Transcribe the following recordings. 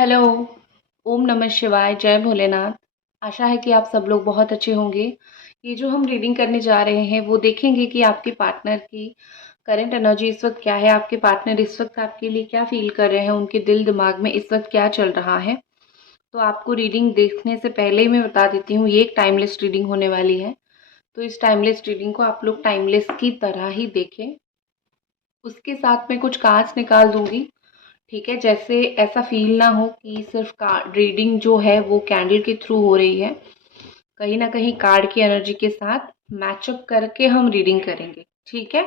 Hello, ओम नमः शिवाय, जय भोलेनाथ। आशा है कि आप सब लोग बहुत अच्छे होंगे। ये जो हम रीडिंग करने जा रहे हैं वो देखेंगे कि आपके पार्टनर की करंट एनर्जी इस वक्त क्या है, आपके पार्टनर इस वक्त आपके लिए क्या फील कर रहे हैं, उनके दिल दिमाग में इस वक्त क्या चल रहा है। तो आपको रीडिंग देखने से पहले ही मैं बता देती हूँ, ये एक टाइमलेस रीडिंग होने वाली है। तो इस टाइमलेस रीडिंग को आप लोग टाइमलेस की तरह ही देखें। उसके साथ मैं कुछ कार्ड्स निकाल दूंगी। ठीक है, जैसे ऐसा फील ना हो कि सिर्फ कार्ड रीडिंग जो है वो कैंडल के थ्रू हो रही है। कहीं ना कहीं कार्ड की एनर्जी के साथ मैचअप करके हम रीडिंग करेंगे। ठीक है,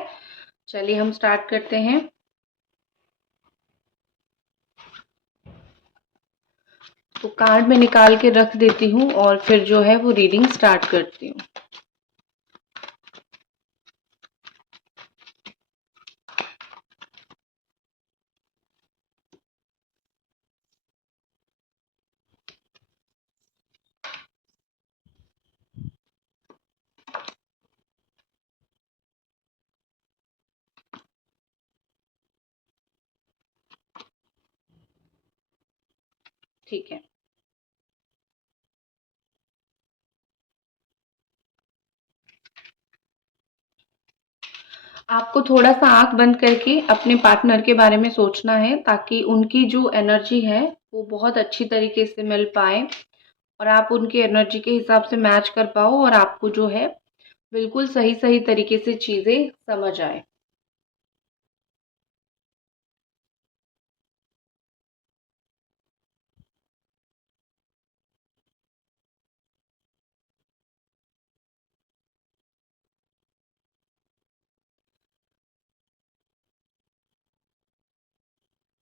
चलिए हम स्टार्ट करते हैं। तो कार्ड में निकाल के रख देती हूँ और फिर जो है वो रीडिंग स्टार्ट करती हूँ। ठीक है, आपको थोड़ा सा आंख बंद करके अपने पार्टनर के बारे में सोचना है ताकि उनकी जो एनर्जी है वो बहुत अच्छी तरीके से मिल पाए और आप उनकी एनर्जी के हिसाब से मैच कर पाओ और आपको जो है बिल्कुल सही सही तरीके से चीजें समझ आए।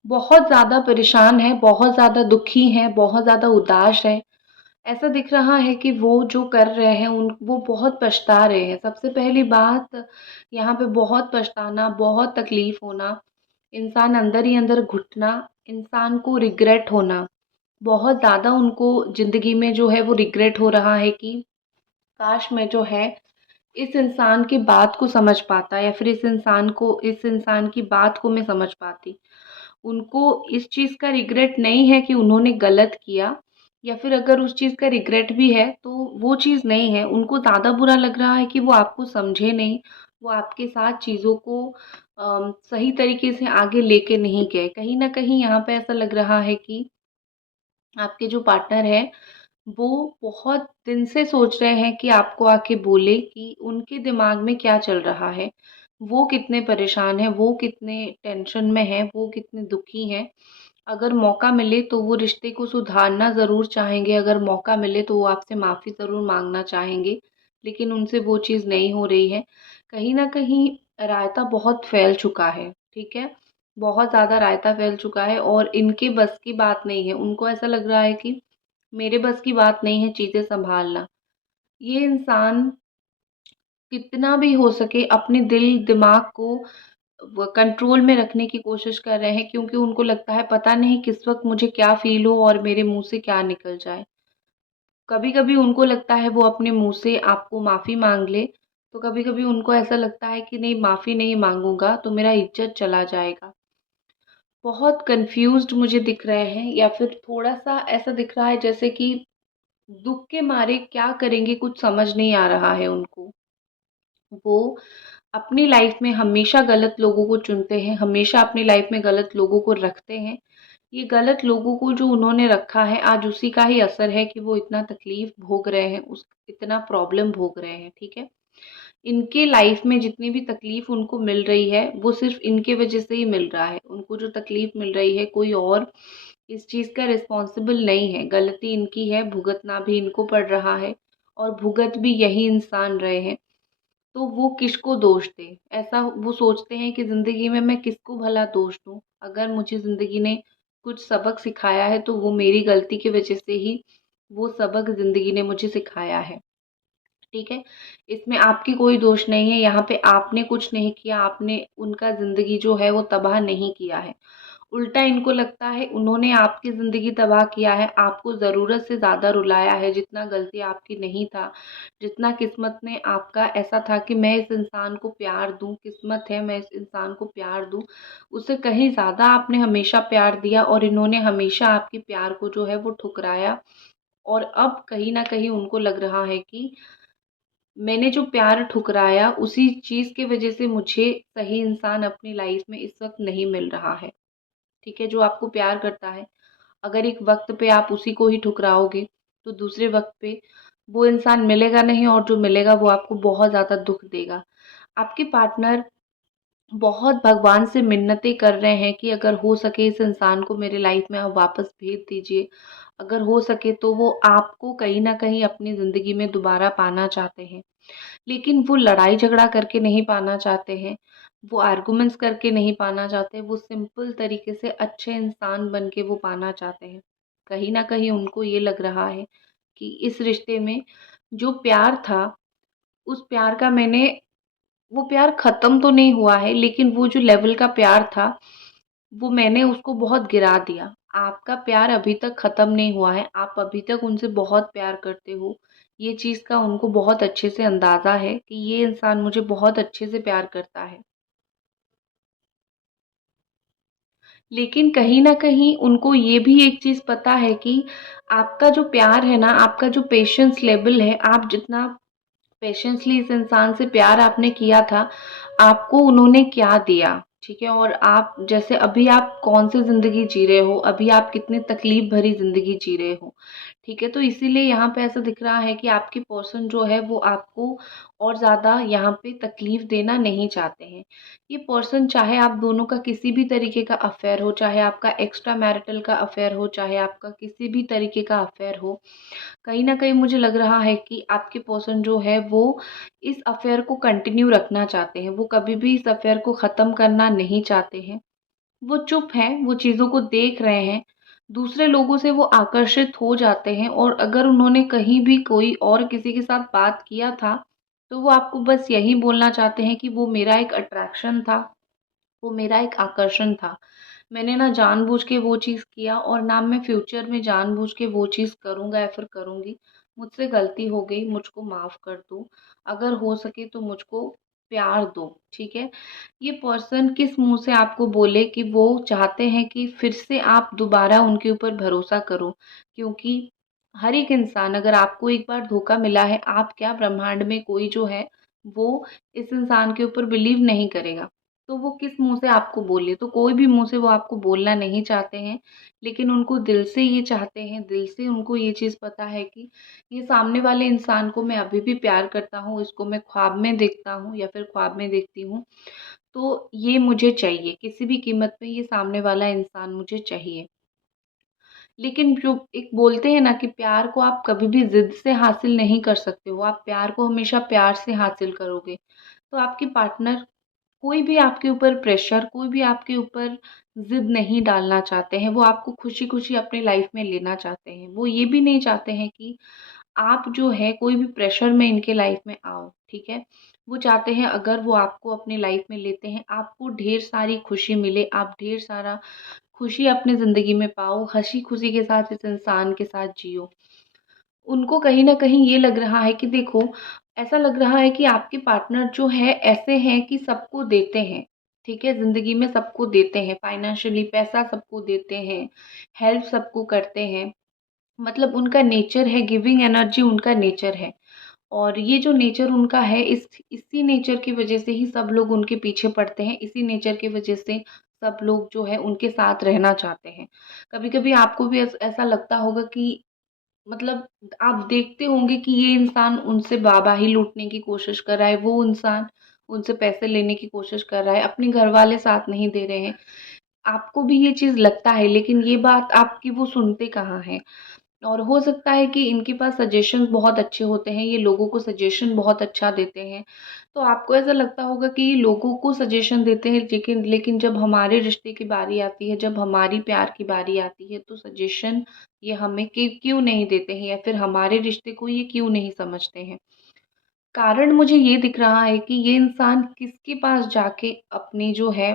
बहुत ज़्यादा परेशान है, बहुत ज़्यादा दुखी है, बहुत ज़्यादा उदास है। ऐसा दिख रहा है कि वो जो कर रहे हैं उन वो बहुत पछता रहे हैं। सबसे पहली बात यहाँ पे बहुत पछताना, बहुत तकलीफ होना, इंसान अंदर ही अंदर घुटना, इंसान को रिग्रेट होना। बहुत ज़्यादा उनको ज़िंदगी में जो है वो रिग्रेट हो रहा है कि काश मैं जो है इस इंसान की बात को समझ पाता या फिर इस इंसान की बात को मैं समझ पाती। उनको इस चीज़ का रिग्रेट नहीं है कि उन्होंने गलत किया, या फिर अगर उस चीज़ का रिग्रेट भी है तो वो चीज़ नहीं है। उनको ज़्यादा बुरा लग रहा है कि वो आपको समझे नहीं, वो आपके साथ चीज़ों को सही तरीके से आगे लेके नहीं गए। कहीं न कहीं यहाँ पे ऐसा लग रहा है कि आपके जो पार्टनर है वो बहुत दिन से सोच रहे हैं कि आपको आके बोले कि उनके दिमाग में क्या चल रहा है, वो कितने परेशान हैं, वो कितने टेंशन में हैं, वो कितने दुखी हैं। अगर मौका मिले तो वो रिश्ते को सुधारना ज़रूर चाहेंगे, अगर मौका मिले तो वो आपसे माफ़ी ज़रूर मांगना चाहेंगे, लेकिन उनसे वो चीज़ नहीं हो रही है। कहीं न कहीं रायता बहुत फैल चुका है, ठीक है? बहुत ज़्यादा रायता फैल चुका है और इनके बस की बात नहीं है। उनको ऐसा लग रहा है कि मेरे बस की बात नहीं है चीज़ें सँभालना। ये इंसान कितना भी हो सके अपने दिल दिमाग को कंट्रोल में रखने की कोशिश कर रहे हैं, क्योंकि उनको लगता है पता नहीं किस वक्त मुझे क्या फील हो और मेरे मुंह से क्या निकल जाए। कभी कभी उनको लगता है वो अपने मुंह से आपको माफ़ी मांग ले, तो कभी कभी उनको ऐसा लगता है कि नहीं, माफ़ी नहीं मांगूंगा तो मेरा इज्जत चला जाएगा। बहुत कंफ्यूज्ड मुझे दिख रहे हैं, या फिर थोड़ा सा ऐसा दिख रहा है जैसे कि दुख के मारे क्या करेंगे कुछ समझ नहीं आ रहा है उनको। वो अपनी लाइफ में हमेशा गलत लोगों को चुनते हैं, हमेशा अपनी लाइफ में गलत लोगों को रखते हैं। ये गलत लोगों को जो उन्होंने रखा है आज उसी का ही असर है कि वो इतना तकलीफ भोग रहे हैं, उस इतना प्रॉब्लम भोग रहे हैं। ठीक है, इनके लाइफ में जितनी भी तकलीफ उनको मिल रही है वो सिर्फ इनके वजह से ही मिल रहा है। उनको जो तकलीफ मिल रही है कोई और इस चीज़ का रिस्पॉन्सिबल नहीं है, गलती इनकी है, भुगतना भी इनको पड़ रहा है और भुगत भी यही इंसान रहे हैं। तो वो किसको दोष दें? ऐसा वो सोचते हैं कि ज़िंदगी में मैं किसको भला दोष दूँ? अगर मुझे ज़िंदगी ने कुछ सबक सिखाया है तो वो मेरी गलती की वजह से ही वो सबक ज़िंदगी ने मुझे सिखाया है। ठीक है? इसमें आपकी कोई दोष नहीं है, यहाँ पे आपने कुछ नहीं किया, आपने उनका ज़िंदगी जो है वो तबाह नहीं किया है। उल्टा इनको लगता है उन्होंने आपकी ज़िंदगी तबाह किया है, आपको ज़रूरत से ज़्यादा रुलाया है, जितना गलती आपकी नहीं था, जितना किस्मत में आपका ऐसा था कि मैं इस इंसान को प्यार दूँ, किस्मत है मैं इस इंसान को प्यार दूँ, उससे कहीं ज़्यादा आपने हमेशा प्यार दिया और इन्होंने हमेशा आपके प्यार को जो है वो ठुकराया। और अब कहीं न कहीं उनको लग रहा है कि मैंने जो प्यार ठुकराया उसी चीज़ की वज़ह से मुझे सही इंसान अपनी लाइफ़ में इस वक़्त नहीं मिल रहा है। ठीक है? जो आपको प्यार करता है, अगर एक वक़्त पे आप उसी को ही ठुकराओगे, तो दूसरे वक़्त पे वो इंसान मिलेगा नहीं और जो मिलेगा वो आपको बहुत ज़्यादा दुःख देगा। आपके पार्टनर बहुत भगवान से मिन्नतें कर रहे हैं कि अगर हो सके इस इंसान को मेरे लाइफ़ में आप वापस भेज दीजिए। अगर हो सके तो वो आपको कहीं न कहीं अपनी ज़िंदगी में दोबारा पाना चाहते हैं। लेकिन वो लड़ाई झगड़ा करके नहीं पाना चाहते हैं, वो आर्गुमेंट्स करके नहीं पाना चाहते, वो सिंपल तरीके से अच्छे इंसान बन के वो पाना चाहते हैं। कहीं न कहीं उनको ये लग रहा है कि इस रिश्ते में जो प्यार था, उस प्यार का मैंने वो प्यार ख़त्म तो नहीं हुआ है, लेकिन वो जो लेवल का प्यार था, वो मैंने उसको बहुत गिरा दिया। आपका प्यार अभी तक ख़त्म नहीं हुआ है, आप अभी तक उनसे बहुत प्यार करते हो। ये चीज़ का उनको बहुत अच्छे से अंदाज़ा है कि ये इंसान मुझे बहुत अच्छे से प्यार करता है। लेकिन कहीं न कहीं उनको ये भी एक चीज़ पता है कि आपका जो प्यार है ना, आपका जो पेशेंस लेवल है, आप जितना पेशेंसली इस इंसान से प्यार आपने किया था, आपको उन्होंने क्या दिया, ठीक है? और आप जैसे अभी आप कौन-सी ज़िंदगी जी रहे हो, अभी आप कितनी तकलीफ़ भरी ज़िंदगी जी रहे हो, ठीक है? तो इसीलिए यहाँ पे ऐसा दिख रहा है कि आपके पर्सन जो है वो आपको और ज़्यादा यहाँ पे तकलीफ़ देना नहीं चाहते हैं। ये पर्सन चाहे आप दोनों का किसी भी तरीके का अफ़ेयर हो, चाहे आपका एक्स्ट्रा मैरिटल का अफ़ेयर हो, चाहे आपका किसी भी तरीके का अफ़ेयर हो, कहीं न कहीं मुझे लग रहा है कि आपके पर्सन जो है वो इस अफ़ेयर को कंटिन्यू रखना चाहते हैं। वो कभी भी इस अफ़ेयर को ख़त्म करना नहीं चाहते हैं। वो चुप हैं, वो चीज़ों को देख रहे हैं। दूसरे लोगों से वो आकर्षित हो जाते हैं और अगर उन्होंने कहीं भी कोई और किसी के साथ बात किया था, तो वो आपको बस यही बोलना चाहते हैं कि वो मेरा एक अट्रैक्शन था, वो मेरा एक आकर्षण था। मैंने ना जानबूझ के वो चीज़ किया और ना मैं फ्यूचर में जानबूझ के वो चीज़ करूँगा या फिर करूँगी। मुझसे गलती हो गई, मुझको माफ़ कर दो। अगर हो सके तो मुझको प्यार दो, ठीक है? ये पर्सन किस मुँह से आपको बोले कि वो चाहते हैं कि फिर से आप दोबारा उनके ऊपर भरोसा करो, क्योंकि हर एक इंसान अगर आपको एक बार धोखा मिला है, आप क्या ब्रह्मांड में कोई जो है, वो इस इंसान के ऊपर बिलीव नहीं करेगा। तो वो किस मुँह से आपको बोले, तो कोई भी मुँह से वो आपको बोलना नहीं चाहते हैं, लेकिन उनको दिल से ये चाहते हैं, दिल से उनको ये चीज़ पता है कि ये सामने वाले इंसान को मैं अभी भी प्यार करता हूँ, इसको मैं ख्वाब में देखता हूँ या फिर ख्वाब में देखती हूँ, तो ये मुझे चाहिए, किसी भी कीमत पे ये सामने वाला इंसान मुझे चाहिए। लेकिन जो एक बोलते हैं ना कि प्यार को आप कभी भी ज़िद से हासिल नहीं कर सकते हो, आप प्यार को हमेशा प्यार से हासिल करोगे। तो आपके पार्टनर कोई भी आपके ऊपर प्रेशर, कोई भी आपके ऊपर ज़िद नहीं डालना चाहते हैं, वो आपको खुशी-खुशी अपनी लाइफ़ में लेना चाहते हैं। वो ये भी नहीं चाहते हैं कि आप जो है कोई भी प्रेशर में इनके लाइफ़ में आओ, ठीक है? वो चाहते हैं अगर वो आपको अपनी लाइफ़ में लेते हैं, आपको ढेर सारी खुशी मिले, आप ढेर सारा खुशी अपनी ज़िंदगी में पाओ, हँसी-खुशी के साथ इस इंसान के साथ जियो। उनको कहीं न कहीं ये लग रहा है कि देखो, ऐसा लग रहा है कि आपके पार्टनर जो है ऐसे हैं कि सबको देते हैं, ठीक है? ज़िंदगी में सबको देते हैं, फाइनेंशियली पैसा सबको देते हैं, हेल्प सबको करते हैं। मतलब उनका नेचर है, गिविंग एनर्जी उनका नेचर है। और ये जो नेचर उनका है इसी नेचर की वज़ह से ही सब लोग उनके पीछे पड़ते हैं, इसी नेचर की वज़ह से सब लोग जो है उनके साथ रहना चाहते हैं। कभी-कभी आपको भी ऐसा लगता होगा कि मतलब आप देखते होंगे कि ये इंसान उनसे वाहवाही लूटने की कोशिश कर रहा है, वो इंसान उनसे पैसे लेने की कोशिश कर रहा है, अपने घरवाले साथ नहीं दे रहे हैं। आपको भी ये चीज़ लगता है लेकिन ये बात आपकी वो सुनते कहाँ हैं। और हो सकता है कि इनके पास सजेशंस बहुत अच्छे होते हैं, ये लोगों को सजेशन बहुत अच्छा देते हैं। तो आपको ऐसा लगता होगा कि ये लोगों को सजेशन देते हैं लेकिन लेकिन जब हमारे रिश्ते की बारी आती है, जब हमारी प्यार की बारी आती है तो सजेशन ये हमें क्यों नहीं देते हैं या फिर हमारे रिश्ते को ये क्यों नहीं समझते हैं। कारण मुझे ये दिख रहा है कि ये इंसान किसके पास जाके अपनी जो है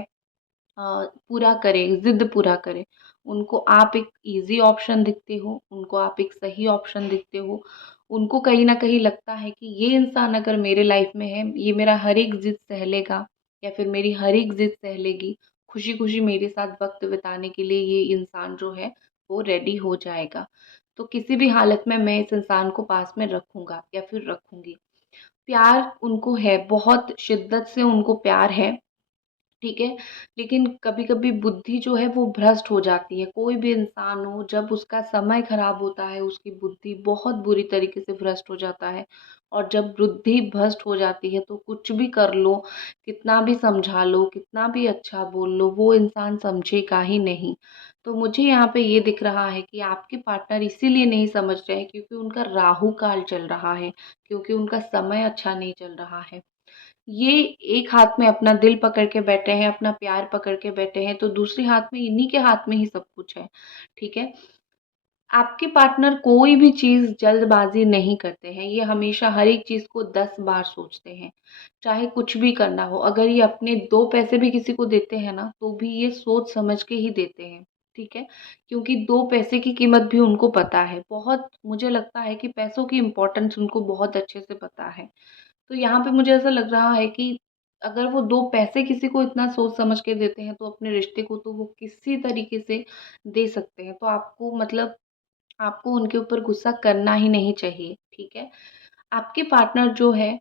पूरा करें, ज़िद पूरा करें। उनको आप एक ईज़ी ऑप्शन दिखते हो, उनको आप एक सही ऑप्शन दिखते हो। उनको कहीं न कहीं लगता है कि ये इंसान अगर मेरे लाइफ़ में है, ये मेरा हर एक ज़िद सह लेगा या फिर मेरी हर एक ज़िद सह लेगी। खुशी-खुशी मेरे साथ वक़्त बिताने के लिए ये इंसान जो है, वो रेडी हो जाएगा। तो किसी भी हालत में मैं इस इंसान को पास में रखूँगा या फिर रखूँगी। प्यार उनको है, बहुत शिद्दत से उनको प्यार है। ठीक है? लेकिन कभी-कभी बुद्धि जो है वो भ्रष्ट हो जाती है। कोई भी इंसान हो जब उसका समय खराब होता है, उसकी बुद्धि बहुत बुरी तरीके से भ्रष्ट हो जाता है और जब बुद्धि भ्रष्ट हो जाती है तो कुछ भी कर लो, कितना भी समझा लो, कितना भी अच्छा बोल लो, वो इंसान समझेगा ही नहीं। तो मुझे यहाँ पे ये दिख रहा है कि आपके पार्टनर इसीलिए नहीं समझ रहे हैं क्योंकि उनका राहु काल चल रहा है, क्योंकि उनका समय अच्छा नहीं चल रहा है। ये एक हाथ में अपना दिल पकड़ के बैठे हैं, अपना प्यार पकड़ के बैठे हैं, तो दूसरे हाथ में इन्हीं के हाथ में ही सब कुछ है, ठीक है? आपके पार्टनर कोई भी चीज़ जल्दबाज़ी नहीं करते हैं, ये हमेशा हर एक चीज़ को 10 बार सोचते हैं, चाहे कुछ भी करना हो। अगर ये अपने 2 पैसे भी किसी को देते हैं ना, तो भी ये सोच समझ के ही देते हैं, ठीक है? क्योंकि 2 पैसे की कीमत भी उनको पता है, बहुत मुझे लगता है कि पैसों की इम्पोर्टेंस उनको बहुत अच्छे से पता है। तो यहाँ पे मुझे ऐसा लग रहा है कि अगर वो 2 पैसे किसी को इतना सोच समझ के देते हैं, तो अपने रिश्ते को तो वो किसी तरीके से दे सकते हैं। तो आपको मतलब आपको उनके ऊपर गुस्सा करना ही नहीं चाहिए, ठीक है? आपके पार्टनर जो है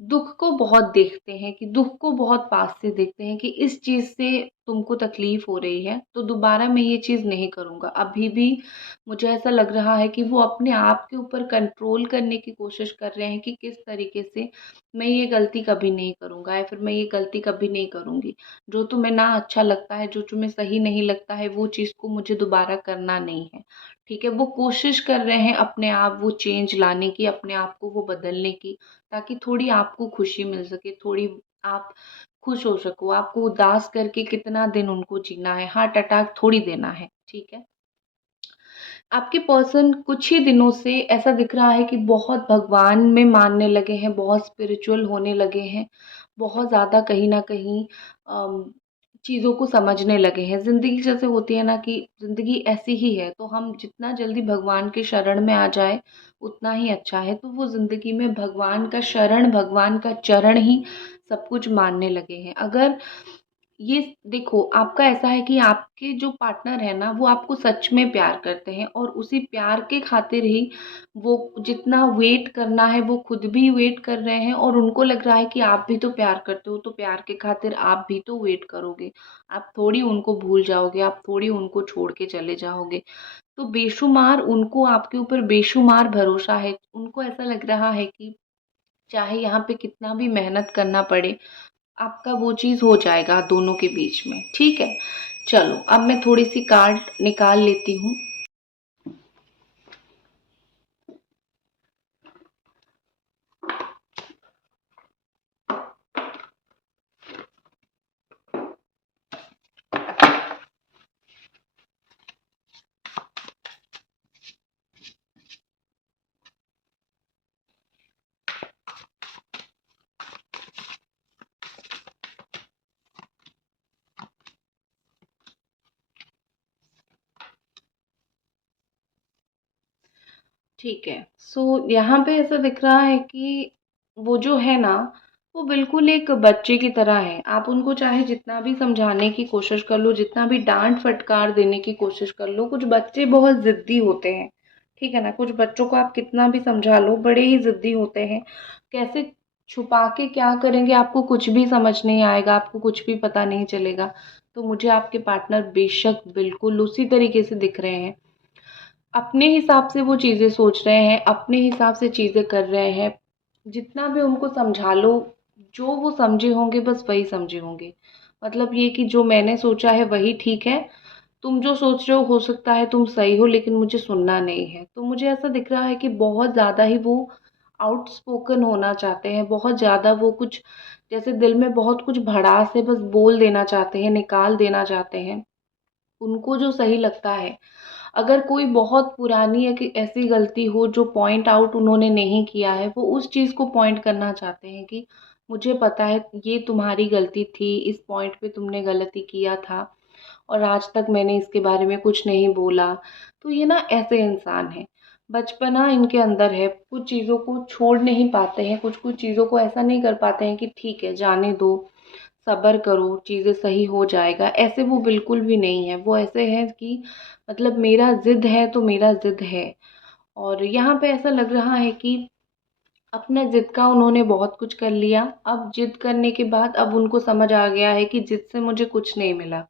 दुःख को बहुत देखते हैं कि दुःख को बहुत पास से देखते हैं कि इस चीज़ से तुमको तकलीफ़ हो रही है, तो दोबारा मैं ये चीज़ नहीं करूँगा। अभी भी मुझे ऐसा लग रहा है कि वो अपने आप के ऊपर कंट्रोल करने की कोशिश कर रहे हैं कि किस तरीके से मैं ये गलती कभी नहीं करूँगा या फिर मैं ये गलती कभी नहीं करूँगी। जो तुम्हें ना अच्छा लगता है, जो तुम्हें सही नहीं लगता है, वो चीज़ को मुझे दोबारा करना नहीं है, ठीक है? वो कोशिश कर रहे हैं अपने आप वो चेंज लाने की, अपने आप को वो बदलने की। ताकि थोड़ी आपको खुशी मिल सके, थोड़ी आप खुश हो सको। आपको उदास करके कितना दिन उनको जीना है, हार्ट अटैक थोड़ी देना है, ठीक है? आपके पर्सन कुछ ही दिनों से ऐसा दिख रहा है कि बहुत भगवान में मानने लगे हैं, बहुत स्पिरिचुअल होने लगे हैं, बहुत ज़्यादा कहीं न कहीं चीज़ों को समझने लगे हैं। ज़िंदगी जैसे होती है ना कि ज़िंदगी ऐसी ही है, तो हम जितना जल्दी भगवान के शरण में आ जाएँ, उतना ही अच्छा है। तो वो ज़िंदगी में भगवान का शरण, भगवान का चरण ही सब कुछ मानने लगे हैं। अगर ये देखो आपका ऐसा है कि आपके जो पार्टनर है ना वो आपको सच में प्यार करते हैं और उसी प्यार के खातिर ही वो जितना वेट करना है वो खुद भी वेट कर रहे हैं और उनको लग रहा है कि आप भी तो प्यार करते हो तो प्यार के खातिर आप भी तो वेट करोगे। आप थोड़ी उनको भूल जाओगे, आप थोड़ी उनको छोड़ के चले जाओगे। तो बेशुमार उनको आपके ऊपर बेशुमार भरोसा है। उनको ऐसा लग रहा है कि चाहे यहाँ पे कितना भी मेहनत करना पड़े, आपका वो चीज़ हो जाएगा दोनों के बीच में, ठीक है? चलो, अब मैं थोड़ी-सी कार्ड निकाल लेती हूँ। ठीक है, सो यहाँ पे ऐसा दिख रहा है कि वो जो है ना, वो बिल्कुल एक बच्चे की तरह है। आप उनको चाहे जितना भी समझाने की कोशिश कर लो, जितना भी डाँट-फटकार देने की कोशिश कर लो, कुछ बच्चे बहुत ज़िद्दी होते हैं, ठीक है ना? कुछ बच्चों को आप कितना भी समझा लो, बड़े ही ज़िद्दी होते हैं। कैसे छुपा के क्या करेंगे आपको कुछ भी समझ नहीं आएगा, आपको कुछ भी पता नहीं चलेगा। तो मुझे आपके पार्टनर बेशक बिल्कुल उसी तरीके से दिख रहे हैं। अपने हिसाब से वो चीज़ें सोच रहे हैं, अपने हिसाब से चीज़ें कर रहे हैं। जितना भी उनको समझा लो, जो वो समझे होंगे बस वही समझे होंगे। मतलब ये कि जो मैंने सोचा है वही ठीक है, तुम जो सोच रहे हो सकता है तुम सही हो लेकिन मुझे सुनना नहीं है। तो मुझे ऐसा दिख रहा है कि बहुत ज़्यादा ही वो आउटस्पोकन होना चाहते हैं, बहुत ज़्यादा वो कुछ जैसे दिल में बहुत कुछ भड़ास है बस बोल देना चाहते हैं, निकाल देना चाहते हैं। उनको जो सही लगता है अगर कोई बहुत पुरानी एक ऐसी गलती हो जो पॉइंट आउट उन्होंने नहीं किया है, वो उस चीज़ को पॉइंट करना चाहते हैं कि मुझे पता है ये तुम्हारी गलती थी, इस पॉइंट पे तुमने गलती किया था और आज तक मैंने इसके बारे में कुछ नहीं बोला। तो ये ना ऐसे इंसान हैं, बचपना इनके अंदर है, कुछ चीज़ों को छोड़ नहीं पाते हैं, कुछ कुछ चीज़ों को ऐसा नहीं कर पाते हैं कि ठीक है जाने दो, सब्र करो, चीज़ें सही हो जाएगा। ऐसे वो बिल्कुल भी नहीं है, वो ऐसे हैं कि मतलब मेरा ज़िद है तो मेरा ज़िद है। और यहाँ पे ऐसा लग रहा है कि अपना ज़िद का उन्होंने बहुत कुछ कर लिया। अब ज़िद करने के बाद अब उनको समझ आ गया है कि ज़िद से मुझे कुछ नहीं मिला।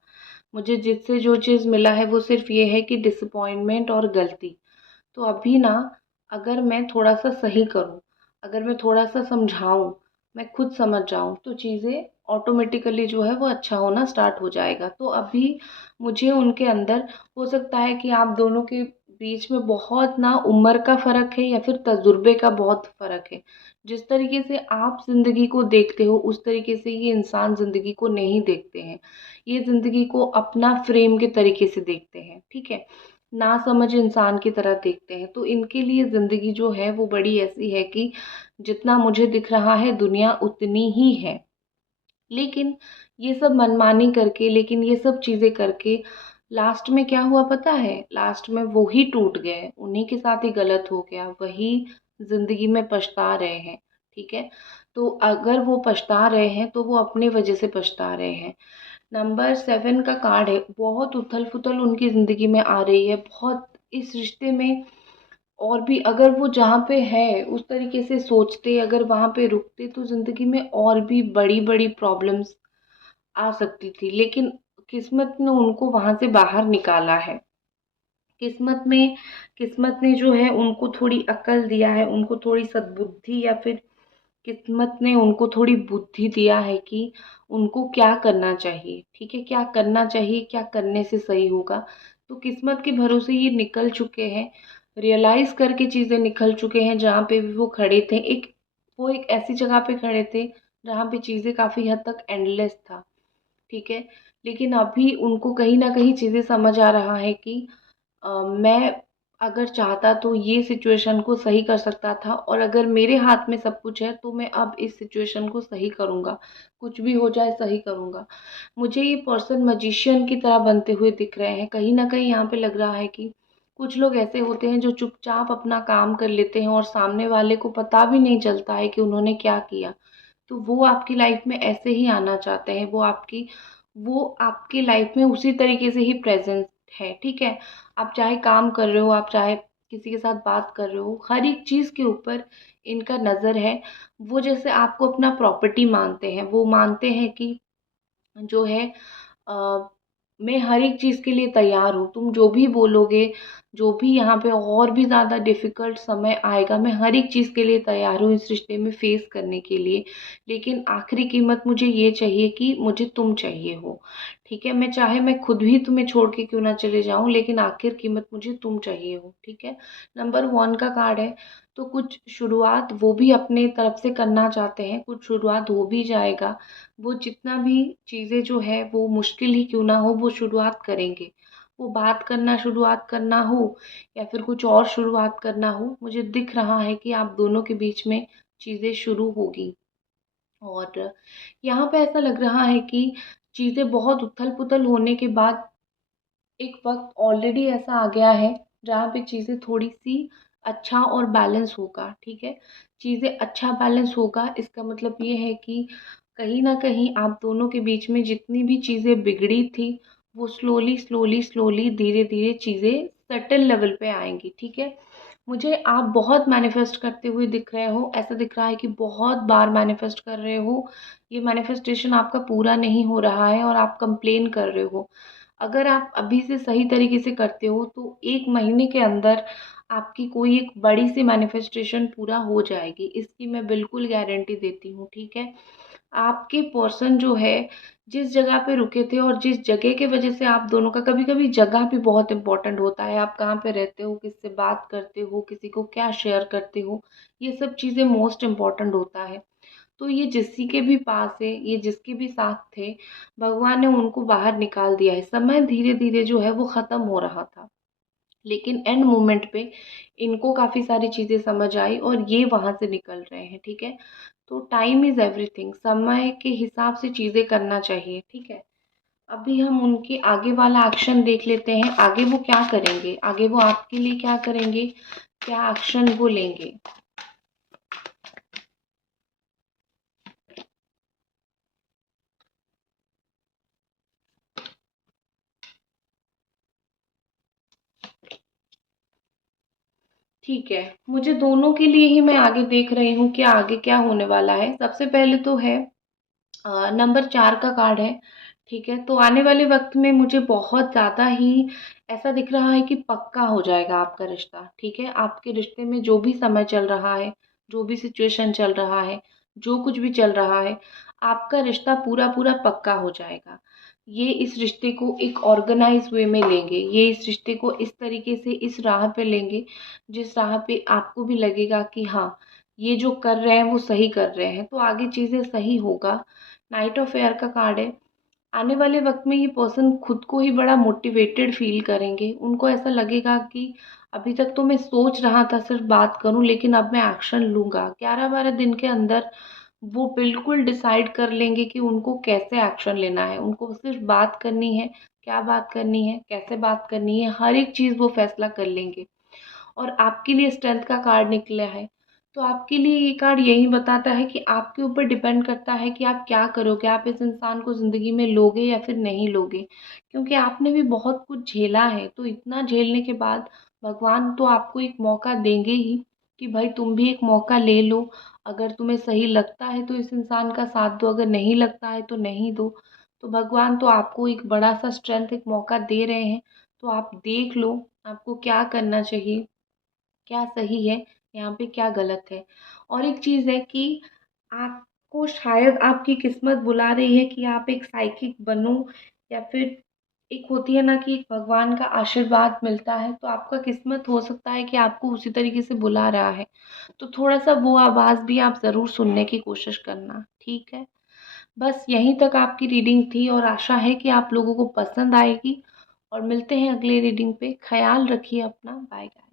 मुझे ज़िद से जो चीज़ मिला है वो सिर्फ़ ये है कि डिसअपॉइंटमेंट और गलती। तो अभी ना अगर मैं थोड़ा-सा सही करूँ, अगर मैं थोड़ा-सा समझाऊँ, मैं खुद समझ जाऊँ तो चीज़ें ऑटोमेटिकली जो है वो अच्छा होना स्टार्ट हो जाएगा। तो अभी मुझे उनके अंदर हो सकता है कि आप दोनों के बीच में बहुत ना उम्र का फ़र्क है या फिर तजुर्बे का बहुत फ़र्क है। जिस तरीके से आप ज़िंदगी को देखते हो उस तरीके से ये इंसान ज़िंदगी को नहीं देखते हैं। ये ज़िंदगी को अपना फ्रेम के तरीके से देखते हैं, ठीक है? नासमझ इंसान की तरह देखते हैं। तो इनके लिए ज़िंदगी जो है वो बड़ी ऐसी है कि जितना मुझे दिख रहा है दुनिया उतनी ही है। लेकिन ये सब मनमानी करके, लेकिन ये सब चीज़ें करके लास्ट में क्या हुआ पता है? लास्ट में वो ही टूट गए, उन्हीं के साथ ही गलत हो गया, वही ज़िंदगी में पछता रहे हैं, ठीक है? तो अगर वो पछता रहे हैं तो वो अपनी वजह से पछता रहे हैं। नंबर 7 का कार्ड है, बहुत उथल-पुथल उनकी ज़िंदगी में आ रही है, बहुत इस रिश्ते में। और भी अगर वो जहाँ पे है उस तरीके से सोचते, अगर वहाँ पे रुकते तो ज़िंदगी में और भी बड़ी-बड़ी प्रॉब्लम्स आ सकती थी। लेकिन किस्मत ने उनको वहाँ से बाहर निकाला है। किस्मत में किस्मत ने जो है उनको थोड़ी अक्ल दिया है, उनको थोड़ी सद्बुद्धि या फिर किस्मत ने उनको थोड़ी बुद्धि दिया है कि उनको क्या करना चाहिए, ठीक है? क्या करना चाहिए, क्या करने से सही होगा। तो किस्मत के भरोसे ये निकल चुके हैं, रियलाइज़ करके चीज़ें निकल चुके हैं जहाँ पे भी वो खड़े थे। वो एक ऐसी जगह पे खड़े थे जहाँ पे चीज़ें काफ़ी हद तक एंडलेस था, ठीक है? लेकिन अभी उनको कहीं न कहीं चीज़ें समझ आ रहा है कि मैं अगर चाहता तो ये सिचुएशन को सही कर सकता था और अगर मेरे हाथ में सब कुछ है तो मैं अब इस सिचुएशन को सही करूँगा। कुछ भी हो जाए सही करूँगा। मुझे ये पर्सन मैजिशियन की तरह बनते हुए दिख रहे हैं। कहीं न कहीं यहाँ पे लग रहा है कि कुछ लोग ऐसे होते हैं जो चुपचाप अपना काम कर लेते हैं और सामने वाले को पता भी नहीं चलता है कि उन्होंने क्या किया। तो वो आपकी लाइफ में ऐसे ही आना चाहते हैं। वो आपकी लाइफ में उसी तरीके से ही प्रेज़ेंट है, ठीक है? आप चाहे काम कर रहे हो, आप चाहे किसी के साथ बात कर रहे हो, हर एक चीज़ के ऊपर इनका नज़र है। वो जैसे आपको अपना प्रॉपर्टी मानते हैं, वो मानते हैं कि जो है अ, मैं हर एक चीज़ के लिए तैयार हूँ। तुम जो भी बोलोगे, जो भी यहाँ पे और भी ज़्यादा डिफ़िकल्ट समय आएगा, मैं हर एक चीज़ के लिए तैयार हूँ इस रिश्ते में फ़ेस करने के लिए। लेकिन आखिरी कीमत मुझे ये चाहिए कि मुझे तुम चाहिए हो, ठीक है? मैं खुद भी तुम्हें छोड़ के क्यों ना चले जाऊँ, लेकिन आखिर कीमत मुझे तुम चाहिए हो, ठीक है? नंबर 1 का कार्ड है, तो कुछ शुरुआत वो भी अपने तरफ से करना चाहते हैं, कुछ शुरुआत हो भी जाएगा। वो जितना भी चीज़ें जो है वो मुश्किल ही क्यों ना हो वो शुरुआत करेंगे। वो बात करना शुरुआत करना हो या फिर कुछ और शुरुआत करना हो, मुझे दिख रहा है कि आप दोनों के बीच में चीज़ें शुरू होगी। और यहाँ पे ऐसा लग रहा है कि चीज़ें बहुत उथल-पुथल होने के बाद एक वक़्त ऑलरेडी ऐसा आ गया है जहाँ पे चीज़ें थोड़ी-सी अच्छा और बैलेंस होगा, ठीक है? चीज़ें अच्छा बैलेंस होगा इसका मतलब ये है कि कहीं न कहीं आप दोनों के बीच में जितनी भी चीज़ें बिगड़ी थी, वो स्लोली, धीरे-धीरे चीज़ें सेटल लेवल पे आएँगी, ठीक है? मुझे आप बहुत मैनिफेस्ट करते हुए दिख रहे हो, ऐसा दिख रहा है कि बहुत बार मैनिफेस्ट कर रहे हो। ये मैनिफेस्टेशन आपका पूरा नहीं हो रहा है और आप कंप्लेन कर रहे हो। अगर आप अभी से सही तरीके से करते हो तो 1 महीने के अंदर आपकी कोई एक बड़ी-सी मैनिफेस्टेशन पूरा हो जाएगी। इसकी मैं बिल्कुल गारंटी देती हूँ, ठीक है? आपके पर्सन जो है, जिस जगह पे रुके थे और जिस जगह की वजह से आप दोनों का कभी-कभी जगह भी बहुत इम्पोर्टेंट होता है। आप कहाँ पे रहते हो, किससे बात करते हो, किसी को क्या शेयर करते हो, ये सब चीज़ें मोस्ट इम्पोर्टेंट होता है। तो ये जिसी के भी पास है, ये जिसके भी साथ थे, भगवान ने उनको बाहर निकाल दिया है। समय धीरे-धीरे जो है वो ख़त्म हो रहा था। लेकिन एंड मोमेंट पे इनको काफ़ी सारी चीज़ें समझ आई और ये वहाँ से निकल रहे हैं, ठीक है। तो टाइम इज़ एवरीथिंग, समय के हिसाब से चीज़ें करना चाहिए, ठीक है। अभी हम उनके आगे वाला एक्शन देख लेते हैं, आगे वो क्या करेंगे, आगे वो आपके लिए क्या करेंगे, क्या एक्शन वो लेंगे। ठीक है, मुझे दोनों के लिए ही मैं आगे देख रही हूँ कि आगे क्या होने वाला है। सबसे पहले तो है नंबर 4 का कार्ड है, ठीक है। तो आने वाले वक़्त में मुझे बहुत ज़्यादा ही ऐसा दिख रहा है कि पक्का हो जाएगा आपका रिश्ता, ठीक है। आपके रिश्ते में जो भी समय चल रहा है, जो भी सिचुएशन चल रहा है, जो कुछ भी चल रहा है, आपका रिश्ता पूरा-पूरा पक्का हो जाएगा। ये इस रिश्ते को एक ऑर्गेनाइज़ वे में लेंगे, ये इस रिश्ते को इस तरीके से इस राह पे लेंगे, जिस राह पे आपको भी लगेगा कि हाँ, ये जो कर रहे हैं वो सही कर रहे हैं, तो आगे चीज़ें सही होगा। नाइट ऑफ एयर का कार्ड है। आने वाले वक़्त में ये पर्सन खुद को ही बड़ा मोटिवेटेड फ़ील करेंगे। उनको ऐसा लगेगा कि अभी तक तो मैं सोच रहा था सिर्फ़ बात करूँ, लेकिन अब मैं एक्शन लूँगा। 11-12 दिन के अंदर वो बिल्कुल डिसाइड कर लेंगे कि उनको कैसे एक्शन लेना है। उनको सिर्फ़ बात करनी है, क्या बात करनी है, कैसे बात करनी है, हर एक चीज़ वो फ़ैसला कर लेंगे। और आपके लिए स्ट्रेंथ का कार्ड निकला है। तो आपके लिए ये कार्ड यही बताता है कि आपके ऊपर डिपेंड करता है कि आप क्या करोगे, आप इस इंसान को ज़िंदगी में लोगे या फिर नहीं लोगे। क्योंकि आपने भी बहुत कुछ झेला है, तो इतना झेलने के बाद भगवान तो आपको एक मौका देंगे ही कि भाई तुम भी एक मौका ले लो। अगर तुम्हें सही लगता है तो इस इंसान का साथ दो, अगर नहीं लगता है तो नहीं दो। तो भगवान तो आपको एक बड़ा-सा स्ट्रेंथ, एक मौका दे रहे हैं। तो आप देख लो, आपको क्या करना चाहिए। क्या सही है, यहाँ पे क्या गलत है। और एक चीज़ है कि आपको शायद आपकी किस्मत बुला रही है कि आप एक साइकिक बनो, या फिर एक होती है ना कि एक भगवान का आशीर्वाद मिलता है, तो आपका किस्मत हो सकता है कि आपको उसी तरीके से बुला रहा है। तो थोड़ा-सा वो आवाज़ भी आप ज़रूर सुनने की कोशिश करना, ठीक है? बस यहीं तक आपकी रीडिंग थी और आशा है कि आप लोगों को पसंद आएगी और मिलते हैं अगले रीडिंग पे। ख़याल रखिए अपना। Bye guys.